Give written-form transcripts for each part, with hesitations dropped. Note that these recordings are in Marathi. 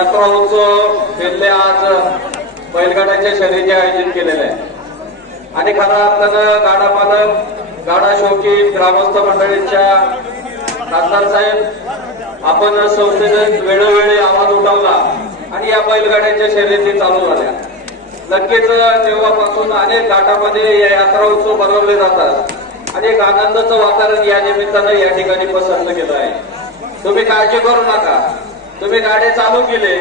यात्रा उत्सव पेल्ले आज बैलगाड्याच्या शर्यती आयोजित केलेले आहे आणि खऱ्या अर्थानं गाडा मालक गाडा शौकीन ग्रामस्थ मंडळींच्या खासदार साहेब आपण संस्थेने वेळोवेळी आवाज उठवला आणि या बैलगाड्यांच्या शर्यती चालू झाल्या। नक्कीच तेव्हापासून अनेक घाटामध्ये या यात्रा उत्सव बनवले जातात आणि एक आनंदाचं वातावरण या निमित्तानं या ठिकाणी पसंत केलं आहे। तुम्ही काळजी करू नका, तुम्ही गाड्या चालू केले,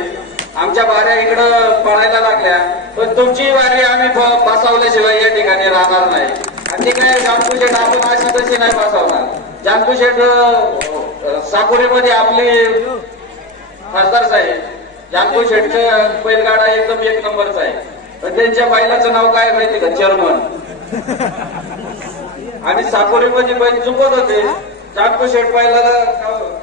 आमच्या बाऱ्या इकडं पळायला लागल्या, पण तुमची वारी आम्ही बसवल्याशिवाय या ठिकाणी राहणार नाही। आणि काय जानकू शेठ आपण अशी तशी नाही बसवणार। जानकू शेठ साकोरीमध्ये आपले खासदार साहेब जानकू शेठच्या बैलगाडा एकदम एक नंबरचा आहे, पण त्यांच्या बैलाचं नाव काय माहिती का? चेअरमन। आणि साकोरीमध्ये बैल चुकत होते, जानकू शेठ बैलाला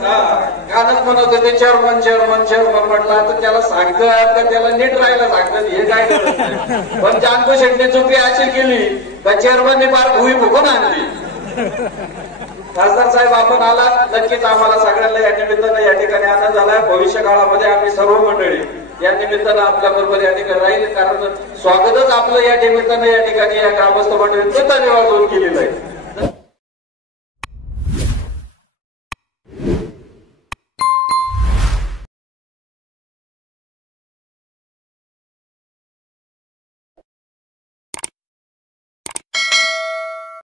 गाणंच म्हणत होते चेअरमन चेअरमन चेअरमन म्हटलं तर त्याला सांगतात का त्याला नीट राहायला सांगतात हे काय करत। पण जानकू शेठने चुकी अशी केली का चेअरमनने फार भुई भुकून आणली। खासदार साहेब आपण आलात, नक्कीच आम्हाला सगळ्यांना या निमित्तानं या ठिकाणी आनंद झालाय। भविष्य काळामध्ये आम्ही सर्व मंडळी या निमित्तानं आपल्या बरोबर या ठिकाणी राहील, कारण स्वागतच आपलं या निमित्तानं या ठिकाणी या ग्रामस्थ मंडळींचं धन्यवाद केलेलं आहे।